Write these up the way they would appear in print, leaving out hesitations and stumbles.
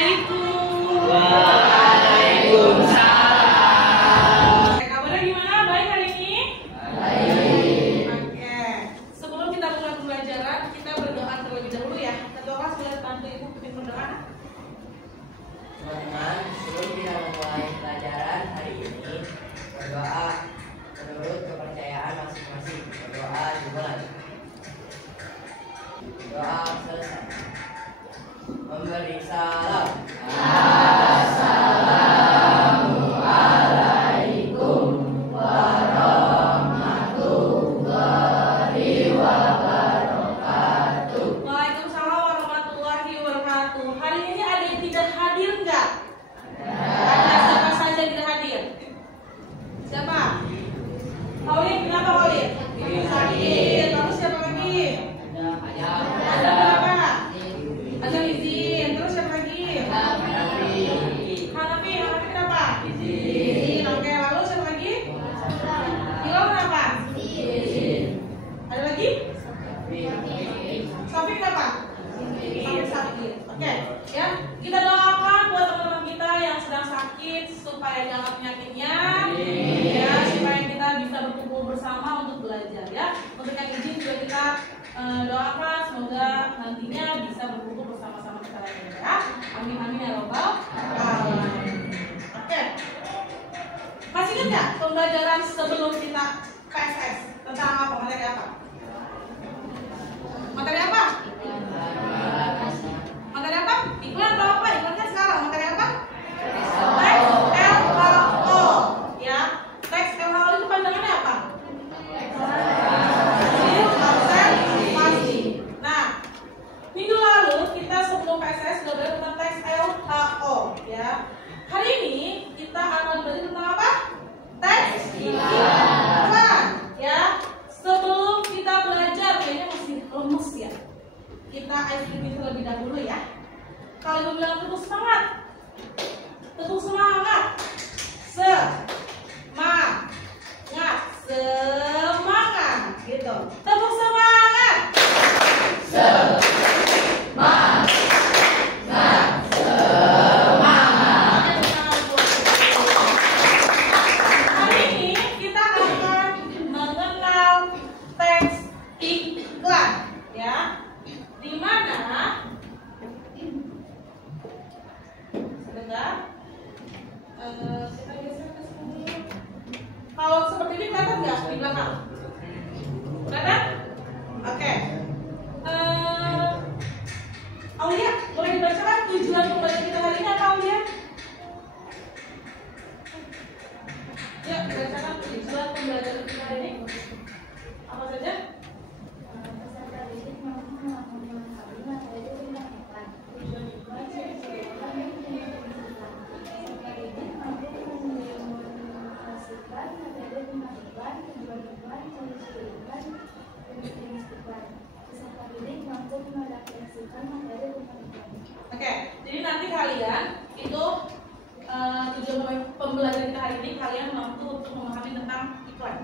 Assalamualaikum. Waalaikumsalam. Kabarnya gimana? Baik hari ini? Baik. Oke. Sebelum kita mulai pembelajaran, kita berdoa terlebih dahulu ya. Ketua kelas boleh bantu ibu pimpin berdoa. Teman-teman, sebelum kita memulai pelajaran hari ini, berdoa menurut kepercayaan masing-masing. Berdoa dimulai. Doa selesai. Memberi salam. Assalamualaikum warahmatullahi wabarakatuh. Waalaikumsalam warahmatullahi wabarakatuh. Hari ini ada yang tidak hadir nggak? Ada. Siapa saja yang tidak hadir? Siapa? Paulin, kenapa Paulin? Sakit. Terus siapa lagi? Ada berapa? Ada izin. Terus siapa lagi? Hanafi kenapa? Izin. Oke, lalu siapa lagi? Hilal kenapa? Ada lagi? Sofi kenapa? Sakit. Oke, ya. Kita doakan buat teman-teman kita yang sedang sakit supaya diangkat penyakitnya. Ya, supaya kita bisa berkumpul bersama untuk belajar ya. Untuk yang izin juga kita doakan semoga nantinya bisa berkumpul bersama-sama kita lagi ya. Amin amin ya robbal alamin. Oke. Masih ingat nggak pembelajaran sebelum kita PSS tentang apa? Materi apa? Materi apa? Materi apa? Iklan atau apa? Iklan kan sekarang. Materi apa? Teks LHO. Ya. Teks LHO itu panjangannya apa? Observasi. Nah, minggu lalu kita sebelum PSS sudah belajar tentang teks LHO. Ya. Hari ini kita akan belajar tentang apa? Teks iklan. Ya. Sebelum kita belajar, kayaknya masih lemes ya. Kita icebreaking terlebih dahulu ya. Kalau ibu bilang terus semangat, terus semangat, semangat, gitu. Tepuk semangat. Hari ini kita akan mengenal teks iklan, ya. Di mana? Sebentar. Kita geser ke sini. Kalau seperti ini kelihatan nggak di belakang? Kelihatan? Oke. Aulia, boleh dibacakan tujuan pembelajaran kita hari ini apa Aulia? Ya, dibacakan tujuan pembelajaran kita hari ini. Apa saja? Peserta didik mampu memahami materi tentang iklan. Tujuan iklan sesuai dengan peserta didik mampu menginformasikan materi tentang iklan, tujuan iklan, ciri-ciri iklan, jenis iklan. Peserta didik mampu merefleksikan materi tentang iklan. Oke, jadi nanti kalian itu tujuan pembelajaran kita hari ini kalian mampu untuk memahami tentang iklan,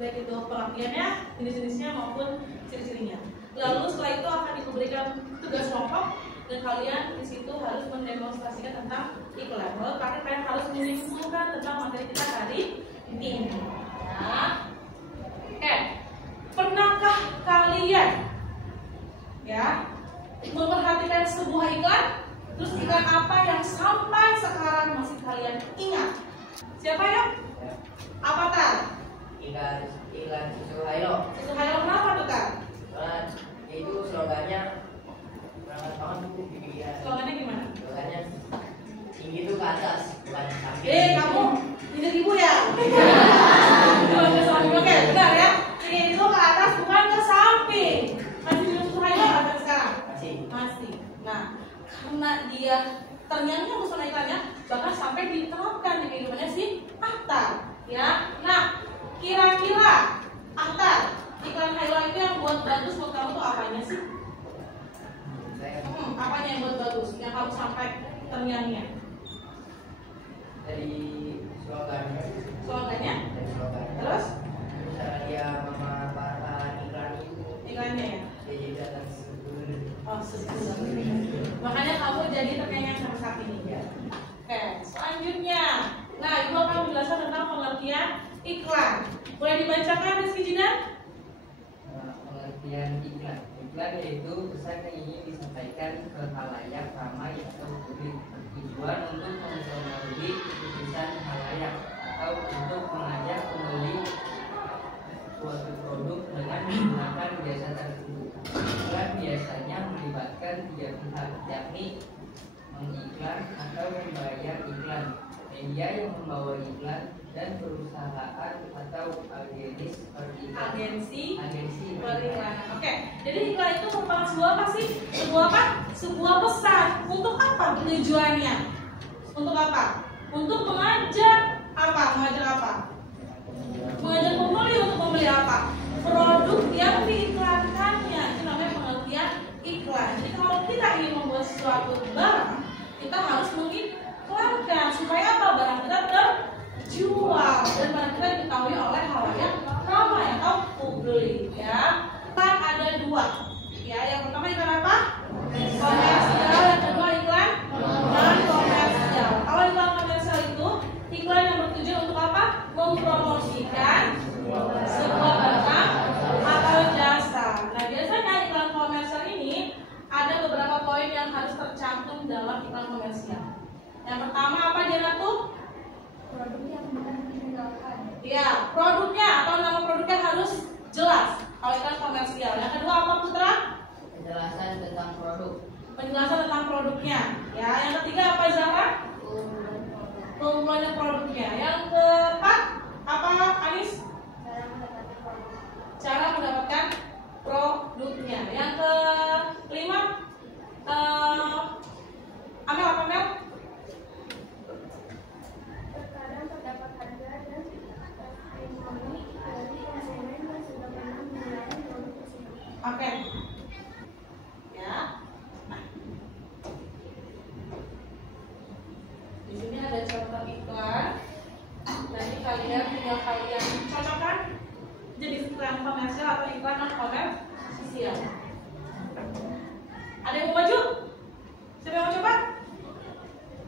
baik itu pengertiannya, jenis-jenisnya maupun ciri-cirinya. Lalu setelah itu akan diberikan tugas kelompok dan kalian di situ harus mendemonstrasikan tentang iklan. Lalu kalian harus menyimpulkan tentang materi kita hari ini. Nah, oke, pernahkah kalian ya memperhatikan sebuah iklan? Terus iklan apa yang sampai sekarang masih kalian ingat? Siapa ya? Apa Tan? Iklan susu Hayo. Susu Hayo kenapa tuh Tan? Soalnya itu slogannya berangkat banget tuh di pikiran. Slogannya gimana? Slogannya tinggi tuh ke atas, bukan samping. Kamu tidak ibu ya? Bukan ke samping, oke benar ya. Tinggi itu ke atas bukan ke samping. Masih minum susu Hayo atau sekarang? Masih. Nah, karena dia ternyata urusan iklannya bahkan sampai diterapkan di kehidupannya si Akhtar ya. Nah, kira-kira Akhtar, iklan Hayo itu yang buat bagus buat kamu tuh apanya sih? Apanya yang buat bagus? Yang kamu sampai terngiang-ngiang? Dari slogannya. Slogannya? Dari slogan. Terus? Cara dia memaparkan iklan itu. Iklannya ya? Jadi datang sebelum. Oh, Makanya kamu jadi terkait sama saat ini ya. Oke, selanjutnya. Nah, ibu akan menjelaskan tentang pengertian iklan. Boleh dibacakan Rizky Jidan? Pengertian iklan. Iklan yaitu pesan yang ingin disampaikan ke khalayak ramai atau publik, tujuan untuk mempengaruhi keputusan khalayak atau untuk mengajak pembeli suatu produk dengan menggunakan jasa tersebut. Iklan biasanya melibatkan 3 pihak, yakni mengiklan atau membayar iklan, media yang membawa iklan, dan perusahaan atau agensi periklanan. Oke, jadi iklan itu merupakan sebuah apa sih? Sebuah pesan. Untuk apa tujuannya? Untuk apa? Untuk mengajak apa? Mengajak pembeli untuk membeli apa? Produk yang diiklankannya. Itu namanya pengertian iklan. Jadi kalau kita ingin membuat suatu barang, kita harus mengiklankan supaya apa? Barang kita terjual dan barang kita diketahui oleh khalayak ramai atau publik ya. Iklan ada 2 ya. Yang pertama iklan apa? Komersial. Yang kedua iklan non komersial. Kalau iklan komersial itu iklan yang bertujuan untuk apa? Mempromosikan sebuah barang atau jasa. Nah, biasanya iklan komersial ini ada beberapa poin yang harus tercantum dalam iklan komersial. Yang pertama apa Jana tuh? Produk yang dikenalkan. Ya, produknya atau nama produknya harus jelas. Kalau iklan komersial. Yang kedua apa Putra? Penjelasan tentang produk. Penjelasan tentang produknya. Ya, yang ketiga apa Zahra? Keunggulan produknya. Yang keempat apa Anis? Cara mendapatkan produknya. Yang kelima Amel apa Amel? Terkadang terdapat harga dan testimoni dari konsumen yang sudah pernah menggunakan produk tersebut. Oke. Ya. Nah. Di sini ada contoh iklan. Nanti kalian tinggal kalian cocokkan jenis iklan komersial atau iklan non komersial. Ada yang mau maju? Siapa yang mau coba?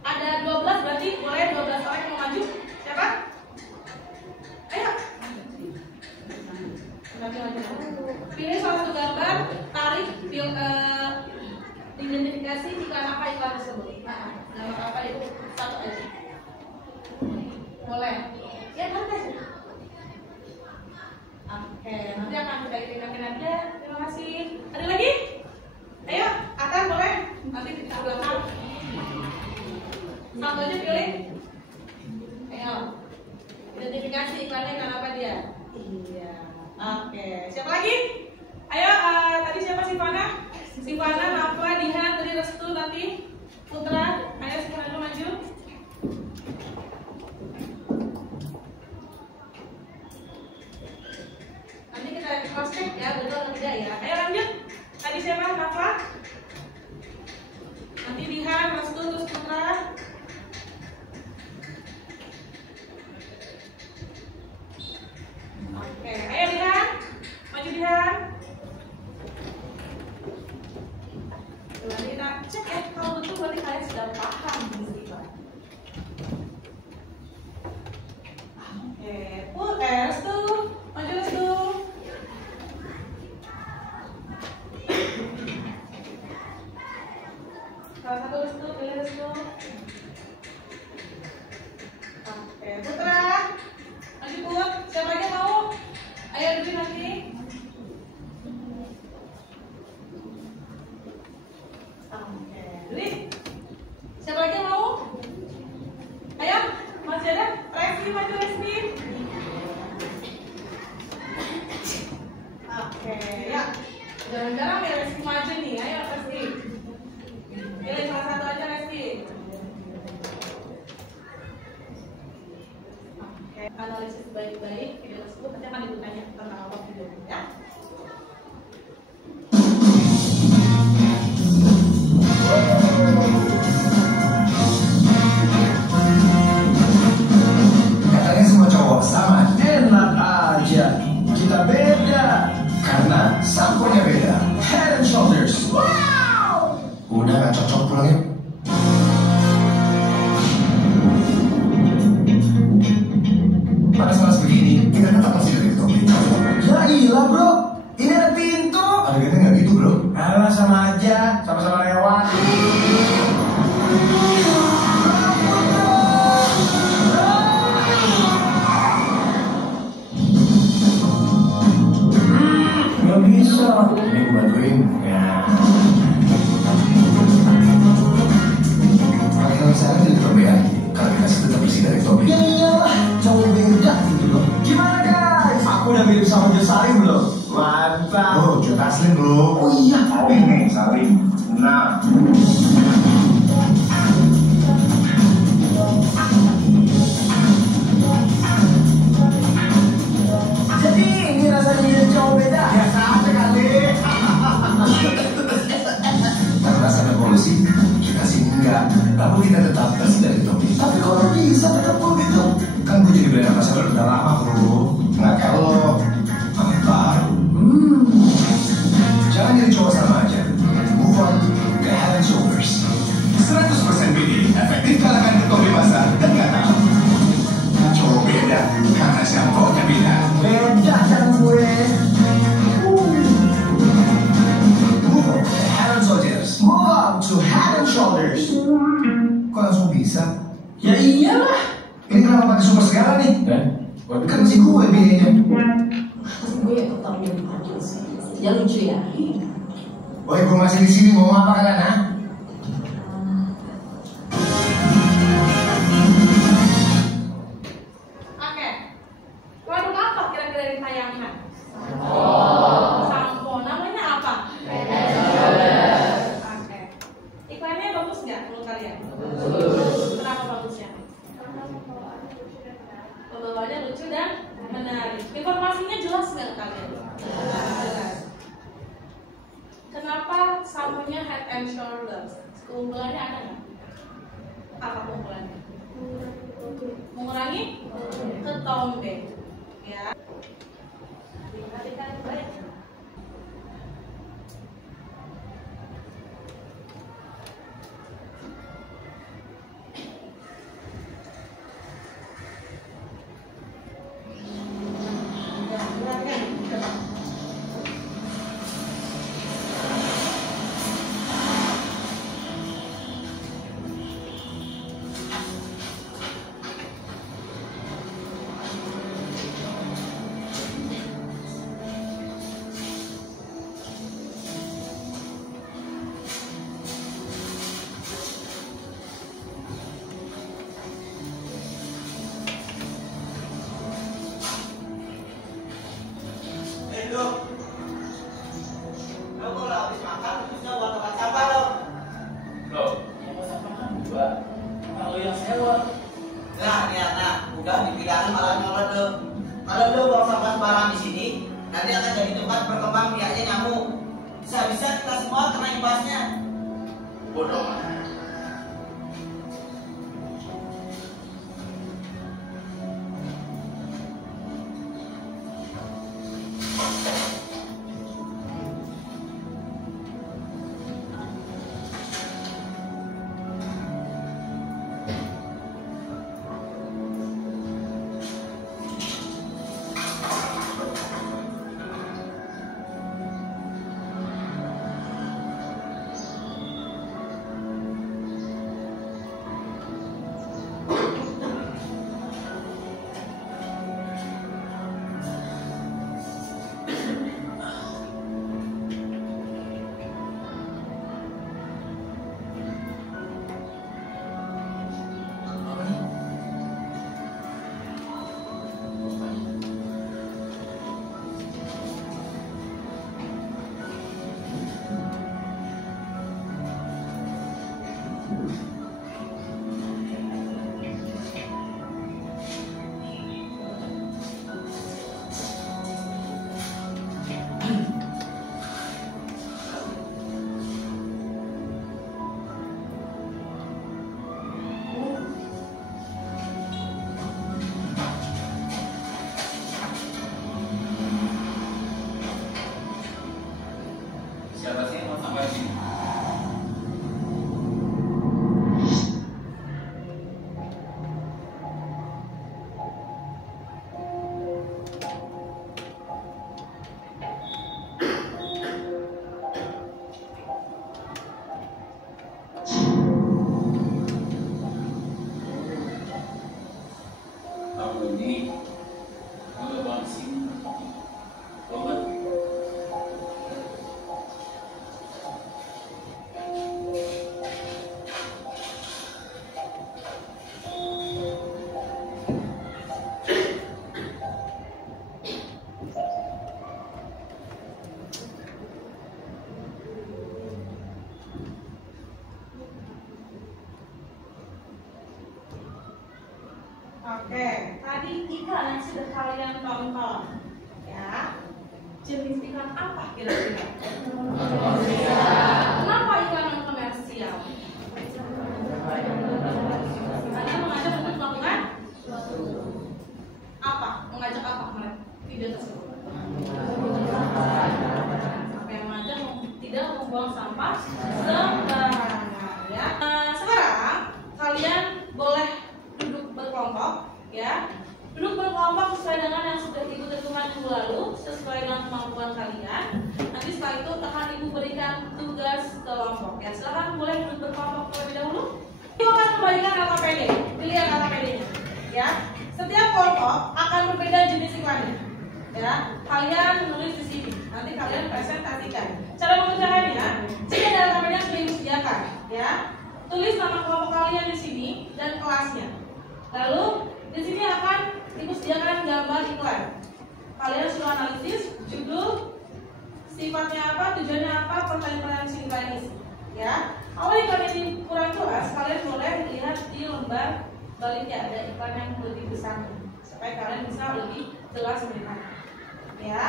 Ada 12 berarti boleh 12 orang yang mau maju. Siapa? Ayo. Pilih salah satu gambar, tarik identifikasi iklan apa iklan tersebut. Nah, gambar apa itu satu aja. Boleh. Ya nanti. Oke, nanti akan kita kirimkan aja. Terima kasih. Ada lagi? Ayo, Atan boleh. Nanti di belakang. Satu aja pilih. Ayo. Identifikasi iklannya iklan apa dia? Iya. Oke, siapa lagi? Ayo, tadi siapa Sivana? Sivana, Nafra, Dihan, tadi Restu, nanti Putra. Ayo semuanya maju. Nanti kita cross check ya, betul atau tidak ya. Ayo lanjut. Tadi siapa? Nafra. Nanti Dihan, Restu, terus Putra. Oke, ayo Dihan, maju Dihan. Nanti kita cek ya, kalau betul berarti kalian sudah paham di sini. Oke, Restu, maju Restu. Salah satu Restu, pilih Restu. Oke, Putra. Maju Put, siapa aja mau? Ayo duduk nanti. Oke, duduk. Siapa lagi mau? Ayo, masih ada? Resmi, maju Resmi. Oke, ya. Jarang-jarang ya Resmi maju nih. Ayo Resmi. Pilih salah satu aja Resmi. Analisis baik-baik video tersebut nanti akan ditanya tentang apa videonya ya. Katanya Udah nggak cocok, pulang yuk. Pada saat begini, kita tetap masih dari Tommy. Ya iyalah bro, ini ada pintu. Adegannya nggak gitu bro. Alah sama aja, sama-sama lewat. Nggak bisa. Ini gue bantuin. Ya. Kalau misalnya jadi perbedaan, kalau kita tetap bersih dari Tommy. Ya iyalah, jauh beda gitu loh. Gimana guys? Aku udah mirip sama Jo Salim belum? Mantap. Oh, Jo Taslim bro. Oh iya. Ini Salim. Nah. Jadi ini rasanya jadi jauh beda. Biasa aja kali. Karena rasanya polusi, kita sih enggak. Lalu kita tetap bersih dari Tommy. Tapi kalau bisa tetap begitu. Kan gue jadi brand ambassador udah lama bro. Nggak kayak lo, anak baru. Jangan jadi cowok sama aja. Move on ke Head and Shoulders. 100% BD, efektif kalahkan kekebebasan dan nggak tahu. Cowok beda karena shampoo-nya beda. Beda kan gue. Move on ke Head and Shoulders. Move on to Head and Shoulders. Kok langsung bisa? Ya iyalah. Ini kenapa pakai super segala nih? Kan masih gue BD-nya. Gue ya tetap jadi adil sih. Ya lucu ya. Woi, gue masih di sini mau apa kalian, ha? Oke. Produk apa kira-kira yang ditayangkan? Sampo. Namanya apa? Oke. Iklannya bagus nggak menurut kalian? Kenapa bagusnya? Pembawanya lucu dan menarik. Informasinya jelas nggak kalian? Jelas. Kenapa samponya Head and Shoulders? Keunggulannya ada nggak? Apa keunggulannya? Mengurangi ketombe. Ya. Perhatikan baik. Udah dipilih malah nyolot lo. Kalau lo buang sampah sembarangan di sini, nanti akan jadi tempat berkembang biaknya nyamuk. Bisa-bisa kita semua kena imbasnya. Bodoh. Oke, tadi iklan yang sudah kalian tonton, ya. Jenis iklan apa kira-kira? Kenapa iklan yang komersial? Karena mengajak untuk melakukan apa? Mengajak apa mereka? Video tersebut. Apa yang mengajak tidak membuang sampah sembarangan, ya. Sekarang kalian boleh duduk berkelompok, ya. Duduk berkelompok sesuai dengan yang sudah Ibu tentukan minggu lalu, sesuai dengan kemampuan kalian. Nanti setelah itu akan Ibu berikan tugas kelompok, ya. Silakan boleh duduk berkelompok terlebih dahulu. Ibu akan membagikan LKPD, pilihan LKPD-nya, ya. Setiap kelompok akan berbeda jenis iklannya, ya. Kalian menulis di sini, nanti kalian presentasikan. Cara mengerjakannya, jika ada LKPD yang sudah Ibu sediakan, ya. Tulis nama kelompok kalian di sini dan kelasnya. Lalu di sini akan Ibu sediakan gambar iklan. Kalian suruh analisis judul, sifatnya apa, tujuannya apa, pertanyaan-pertanyaan di sini kalian isi, ya. Kalau iklan ini kurang jelas, kalian boleh lihat di lembar baliknya ada iklan yang lebih besar supaya kalian bisa lebih jelas melihatnya, ya.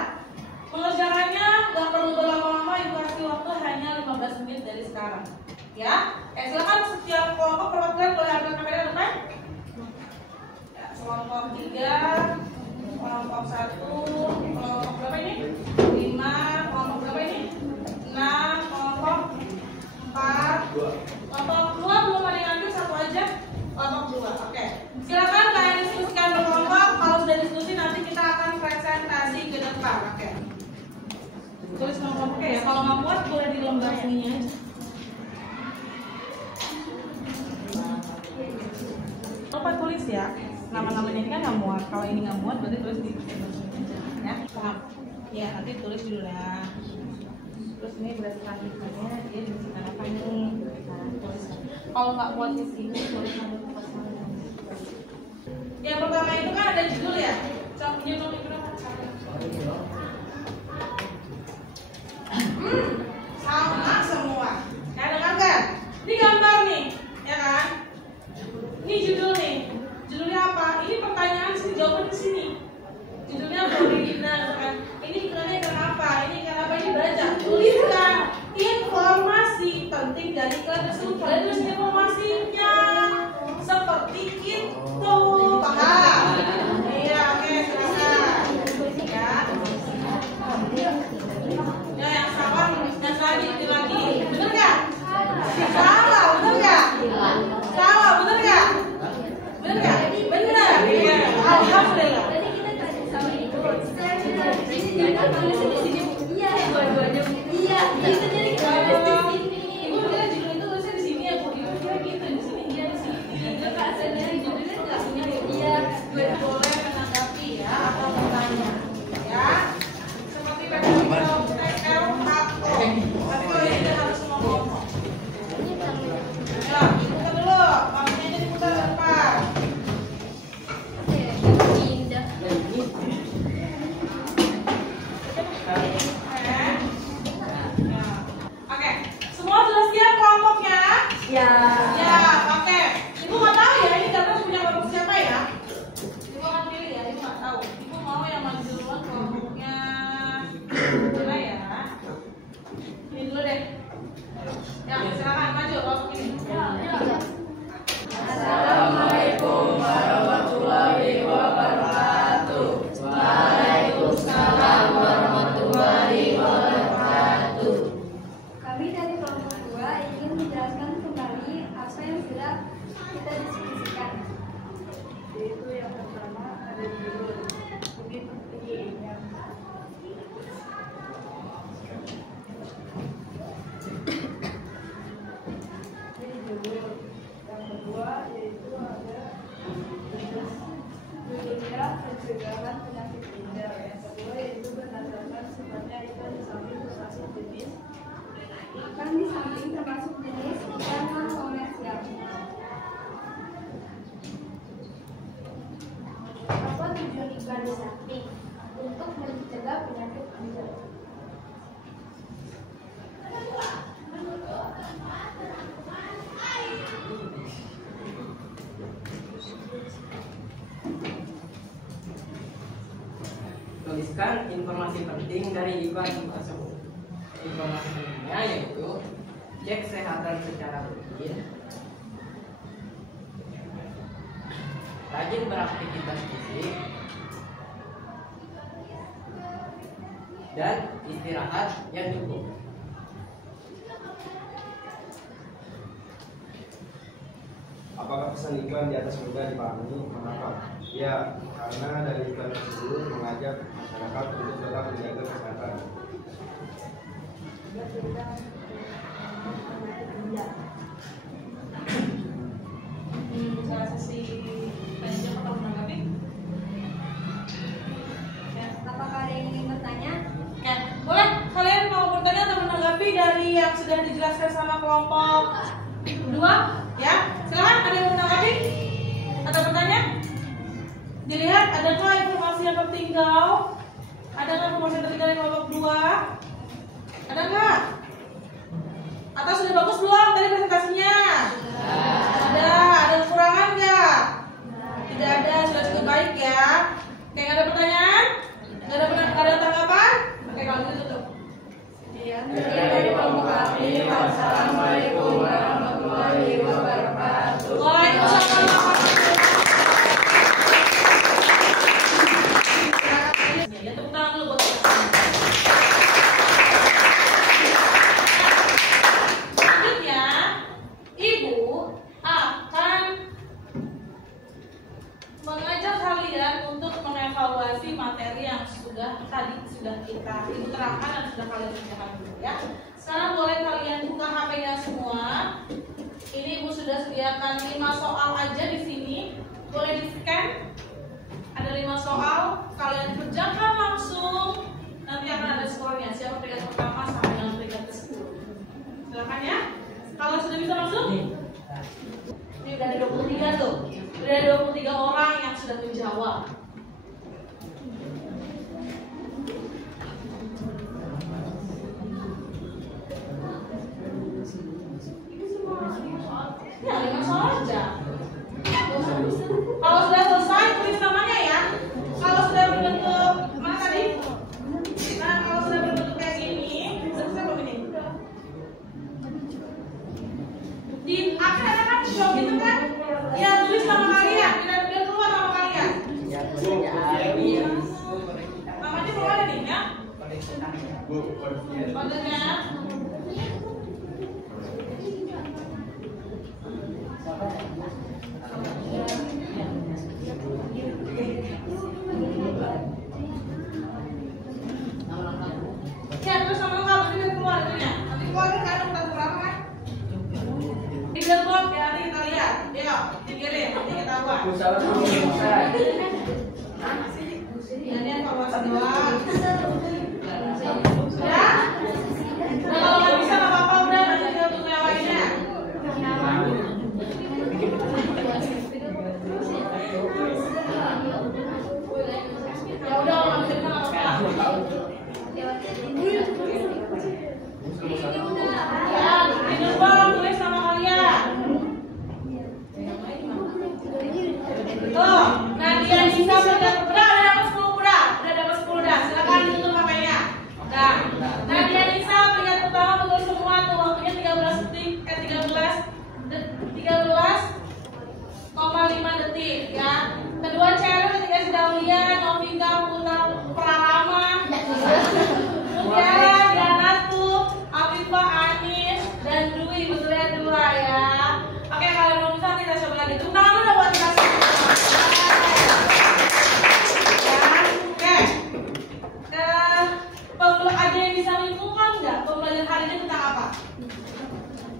Mengerjakannya nggak perlu berlama-lama, Ibu kasih waktu hanya 15 menit dari sekarang, ya. Silakan setiap kelompok perwakilan boleh ambil kamera depan. Ya, kelompok 3, kelompok 1, kelompok berapa ini? 5, kelompok berapa ini? 6, kelompok 4, kelompok 2 belum ada yang ambil, satu aja. Kelompok 2, oke. Silakan kalian diskusikan berkelompok. Kalau sudah diskusi nanti kita akan presentasi ke depan, oke. Tulis nama kelompoknya ya. Kalau nggak muat boleh di lembar ininya aja. Lupa tulis ya. Nama-namanya ini kan nggak muat. Kalau ini nggak muat berarti tulis di lembar sini aja, ya. Paham? Ya, nanti tulis dulu ya. Terus ini berdasarkan ikannya dia dibersihkan apa ini? Nah, tulis. Kalau nggak muat di sini tulis nama tempat mana. Yang pertama itu kan ada judul ya. Contohnya nomor berapa? Sama semua. Nah, dengarkan. Ini gambar nih, ya kan? Ini judul nih. Judulnya apa? Ini pertanyaan sih, jawaban di sini. Judulnya berbeda, kan? Ini iklannya kenapa? Ini kenapa? Ini baca. Tuliskan informasi penting dari iklan tersebut. Kalian tulis informasinya seperti itu. Paham? Iya, oke, silakan. Ya. Ya, yang salah tulisnya lagi, bener nggak? Salah, bener nggak? Salah, bener nggak? Bener nggak? Bener. Iya. Alhamdulillah. Tadi kita tanya sama Ibu. Jangan tulis di sini. Iya, dua-duanya. Iya, itu jadi kita tulis di sini. Ibu bilang judul itu tulisnya di sini ya, Bu. Ibu kira gitu, di sini dia di sini. Enggak, Kak, sebenarnya judulnya nggak punya. Iya, boleh menanggapi ya atau bertanya, ya. Seperti PPL, TLHO. Tapi kalau ini tidak harus semua kelompok. Ya, diputar dulu. Maksudnya aja diputar ke depan. Indah. Oke, semua sudah siap kelompoknya? Ya. Ya, oke. Ibu nggak tahu ya ini gambar punya kelompok siapa ya? Ibu akan pilih ya, ibu nggak tahu. Ibu mau yang maju duluan kelompoknya mana ya? Ini dulu deh. Ya, silakan maju kelompok ini. Assalamualaikum warahmatullahi wabarakatuh. Waalaikumsalam warahmatullahi wabarakatuh. Kami dari kelompok 2 ingin menjelaskan kembali apa yang sudah kita diskusikan. Yaitu yang pertama ada judul lebih penting yang ini judul. Yang kedua yaitu ada judulnya pencegahan penyakit ginjal. Yang kedua yaitu berdasarkan sifatnya ikan di samping termasuk jenis ikan di samping termasuk jenis ikan non komersial. Apa tujuan ikan di samping? Untuk mencegah penyakit ginjal. menuliskan informasi penting dari iklan tersebut. Informasi pentingnya yaitu cek kesehatan secara rutin, rajin beraktivitas fisik, dan istirahat yang cukup. Apakah pesan iklan di atas mudah dipahami? Mengapa? Ya, karena dari iklan tersebut mengajak masyarakat untuk tetap menjaga kesehatan. Bisa sesi manajer atau menanggapi? Ya. Apakah ada yang ingin bertanya? Ya, boleh kalian mau bertanya atau menanggapi dari yang sudah dijelaskan sama kelompok 2? Ya, silakan, ada yang mau menanggapi atau bertanya? Dilihat adakah informasi yang tertinggal? Adakah informasi yang tertinggal di kelompok 2? Ada nggak? Atau sudah bagus belum tadi presentasinya? Ada kekurangan nggak? Tidak ada, sudah cukup baik ya. Oke, nggak ada pertanyaan? Nggak ada tanggapan? Oke, kalau gitu tutup. Dari kelompok kami, wassalamualaikum warahmatullahi wabarakatuh. Waalaikumsalam warahmatullahi wabarakatuh. Ya, tepuk tangan dulu buat kita. Selanjutnya, Ibu akan mengajak kalian untuk mengevaluasi materi yang tadi sudah kita terangkan dan sudah kalian kerjakan dulu ya. Sekarang boleh kalian buka HP-nya semua. Ini Ibu sudah sediakan 5 soal aja di sini. Boleh di-scan. Ada 5 soal, kalian kerjakan langsung. Nanti akan ada skornya. Siapa peringkat pertama sampai dengan peringkat ke-10. Silakan ya. Kalau sudah bisa masuk? Ini udah ada 23 tuh. Udah ada 23 orang yang sudah menjawab. Ya, 5 soal aja. Kalau sudah selesai, tulis namanya ya. Kalau sudah berbentuk mana tadi? Nah, kalau sudah berbentuk kayak gini, selesai belum ini? Di akhir ada kan show gitu kan? Ya, tulis nama kalian. Biar keluar nama kalian. Namanya belum ada nih ya? Kodenya. Ya, terus sama lengkap nanti biar keluar itunya. Nanti keluar kan ada urutan berapa kan? Di billboard ya, nanti kita lihat. Yuk, pikirin, nanti kita buat. Ini evaluasi doang. Sudah? Nah, kalau nggak bisa nggak apa-apa, udah nanti kita untuk lewainnya. Ya udah, kalau nggak bisa nggak apa-apa. Ya, di gerbang tulis nama kalian. Tuh, Nadia Nisa udah dapat 10 udah dapat 10 dah. Silakan ditutup HP-nya. Nah, Nadia Nisa peringkat pertama betul semua tuh, waktunya 13,5 detik ya. Kedua Cheryl, ketiga Dahlia, Novika, Putra Pratama, Mutiara, Dianatu, Afifah, Anis, dan Dwi. Betul ya 2 ya. Oke, kalau belum bisa kita coba lagi. Tepuk tangan dulu buat kita semua. Ada yang bisa menyimpulkan nggak pembelajaran hari ini tentang apa?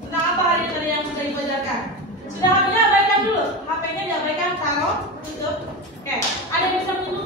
Tentang apa hari ini tadi yang sudah dipelajarkan? Sudah HP-nya abaikan dulu. HP-nya diabaikan, taruh, tutup. Oke, ada yang bisa menyimpulkan?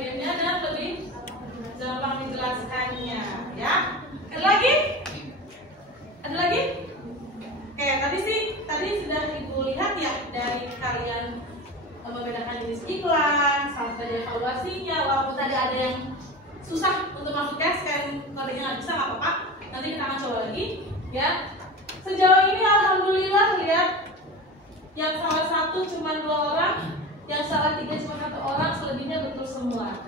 gamenya dan lebih gampang menjelaskannya, ya. Ada lagi? Ada lagi? Oke, tadi sudah Ibu lihat ya dari kalian membedakan jenis iklan, sampai evaluasinya. Walaupun tadi ada yang susah untuk masuk tes, kan kodenya nggak bisa, nggak apa-apa. Nanti kita akan coba lagi, ya. Sejauh ini alhamdulillah lihat yang salah 1 cuma 2 orang, yang salah 3 cuma 1 orang, selebihnya betul semua.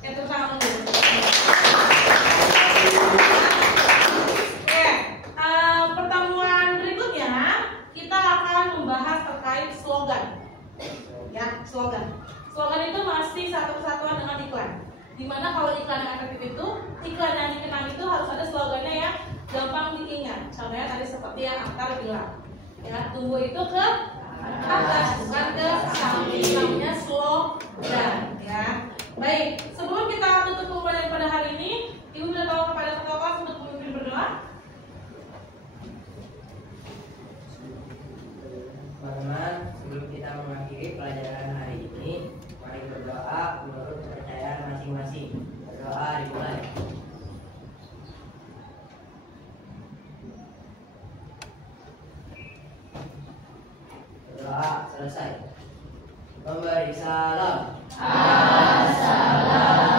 Oke, tepuk tangan dulu. Pertemuan berikutnya kita akan membahas terkait slogan. Ya, slogan. Slogan itu masih satu kesatuan dengan iklan. Dimana kalau iklan yang efektif itu, iklan yang dikenal itu harus ada slogannya yang gampang diingat. Contohnya tadi seperti yang Aktar bilang. Ya, tunggu itu ke atas, bukan ke samping. Namanya slogan. Ya, baik. Sebelum kita tutup pembelajaran pada hari ini, Ibu minta tolong kepada ketua kelas untuk memimpin berdoa. Teman-teman, sebelum kita mengakhiri pelajaran hari ini, mari berdoa menurut kepercayaan masing-masing. Berdoa dimulai. Berdoa selesai. Memberi salam. Assalam.